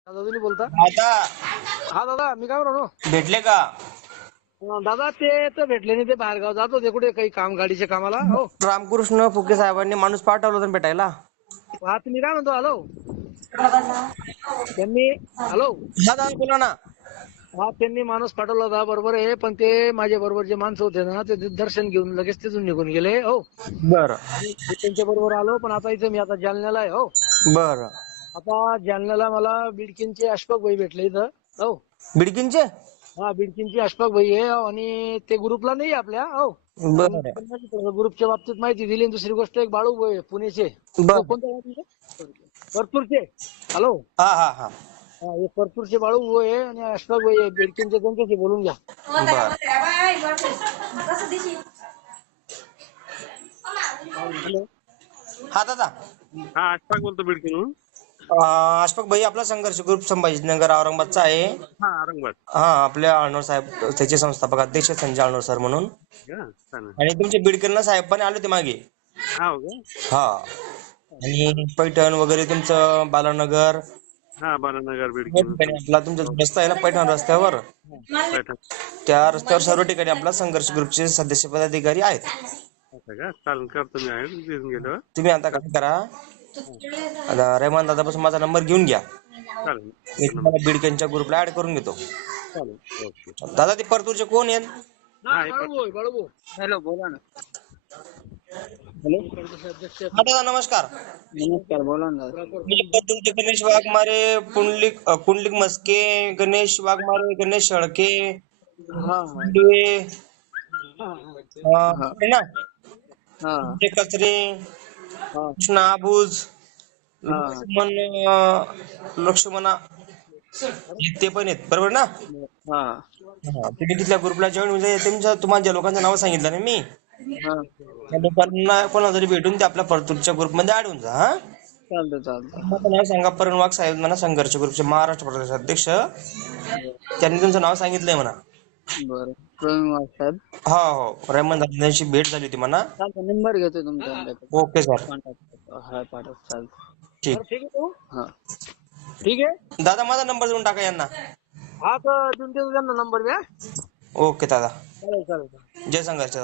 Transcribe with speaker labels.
Speaker 1: दादा तुम्ही बोलता?
Speaker 2: आता
Speaker 1: हा दादा मी काय म्हणतो
Speaker 2: भेटले का?
Speaker 1: दादा ते तर भेटले नाही, ते बाहेरगाव जात होते कुठे काही काम गाडीच्या कामाला. हो
Speaker 2: रामकृष्ण फुके साहेबांनी माणूस पाठवला होता ना भेटायला.
Speaker 1: हा तुम्ही काय म्हणतो? हॅलो त्यांनी हॅलो
Speaker 2: हा दादा बोला ना.
Speaker 1: हा त्यांनी माणूस पाठवला होता बरोबर आहे, पण ते माझ्या बरोबर जे माणसं होते ना ते दर्शन घेऊन लगेच तिथून निघून गेले. हो
Speaker 2: बर
Speaker 1: मी त्यांच्या बरोबर आलो, पण आता इथं मी आता जालन्याला आहे. हो
Speaker 2: बर.
Speaker 1: आता जालन्याला मला बिडकीनचे अशफाक भाई भेटले इथं. हो
Speaker 2: बिडकीनचे.
Speaker 1: हा बिडकीनचे अशफाक भाई आहे. आणि ते ग्रुपला नाही आपल्या. हो पण
Speaker 2: बर
Speaker 1: ग्रुपच्या बाबतीत माहिती दिली. आणि दुसरी गोष्ट एक बाळू भाई आहे, पुणेचे.
Speaker 2: बर.
Speaker 1: कोणत्या गावाचे? परतूरचे. हॅलो
Speaker 2: हा हा हा.
Speaker 1: हा हे परतूरचे बाळू भाऊ आहे आणि अशफाक भाई आहे बिडकीनचे, त्यांच्याशी बोलून घ्या.
Speaker 2: बर.
Speaker 1: हॅलो
Speaker 2: हा दादा.
Speaker 1: हा अशफाक बोलतो बिडकीनहून.
Speaker 2: अशफाक भाई आपला संघर्ष ग्रुप संभाजीनगर औरंगाबादचा आहे.
Speaker 1: हा औरंगाबाद
Speaker 2: हा आपल्या अळनोर साहेब त्याचे संस्थापक अध्यक्ष संजय अळनोर सर म्हणून.
Speaker 1: का चालेल.
Speaker 2: आणि तुमचे बिडकीनला साहेब पण आले होते मागे.
Speaker 1: हा हो का?
Speaker 2: हा. आणि पैठण वगैरे तुमचं बालानगर
Speaker 1: हा बालानगर
Speaker 2: या
Speaker 1: बिडकीन
Speaker 2: ठिकाणी आपला तुमचा जो रस्ता आहे ना पैठण रस्त्यावर,
Speaker 1: पैठण.
Speaker 2: त्या रस्त्यावर सर्व ठिकाणी आपला संघर्ष ग्रुपचे सदस्य पदाधिकारी आहेत.
Speaker 1: असं का? चालेल करतो मी आहे तिथून गेल्यावर.
Speaker 2: तुम्ही आता काय करा, आता रेहमान दादापासून माझा नंबर घेऊन घ्या.
Speaker 1: चालेल
Speaker 2: मी तुम्हाला बिडकेनच्या ग्रुपला ऍड करून घेतो.
Speaker 1: चालेल ओके.
Speaker 2: दादा ते परतूरचे कोण आहेत?
Speaker 1: बाळू हॅलो बोला ना. हॅलो अध्यक्ष.
Speaker 2: हा दादा नमस्कार.
Speaker 1: नमस्कार बोला ना.
Speaker 2: मी परतूरचे गणेश वाघमारे, कुंडलिक मस्के, गणेश वाघमारे, गणेश शेळके,
Speaker 1: हा
Speaker 2: मुंडे,
Speaker 1: हा
Speaker 2: आहे ना,
Speaker 1: हा
Speaker 2: ते कचरे,
Speaker 1: हा
Speaker 2: कृष्ण आबूज,
Speaker 1: हा
Speaker 2: लक्ष्मणा ते पण आहेत बरोबर ना?
Speaker 1: हा
Speaker 2: तुम्ही तिथल्या ग्रुपला जॉईन म्हणजे तुम्हाला ज्या लोकांचं नाव सांगितलं ना मी,
Speaker 1: हा
Speaker 2: त्या लोकांना कोणाला तरी भेटून ते आपल्या परतूरच्या ग्रुपमध्ये ऍड होऊन जा. हा
Speaker 1: चालतं चालतं.
Speaker 2: माझं नाव सांगा परण वाघ साहेब म्हणा, संघर्ष ग्रुपचे महाराष्ट्र प्रदेश अध्यक्ष. त्यांनी तुमचं नाव सांगितलंय म्हणा.
Speaker 1: बरं प्रवीण वाघ साहेब.
Speaker 2: हो हो रेहमान दादांची भेट झाली होती म्हणा.
Speaker 1: चालतं नंबर घेतो तुमचा.
Speaker 2: Okay sir.
Speaker 1: कॉन्टॅक्ट हा पाठव. चालतं
Speaker 2: ठीक.
Speaker 1: ठीक आहे. हा ठीक आहे
Speaker 2: दादा माझा नंबर देऊन टाका यांना.
Speaker 1: हा तर तुमच्या नंबर द्या.
Speaker 2: ओके दादा.
Speaker 1: चालेल चालेल.
Speaker 2: जय संघर्ष.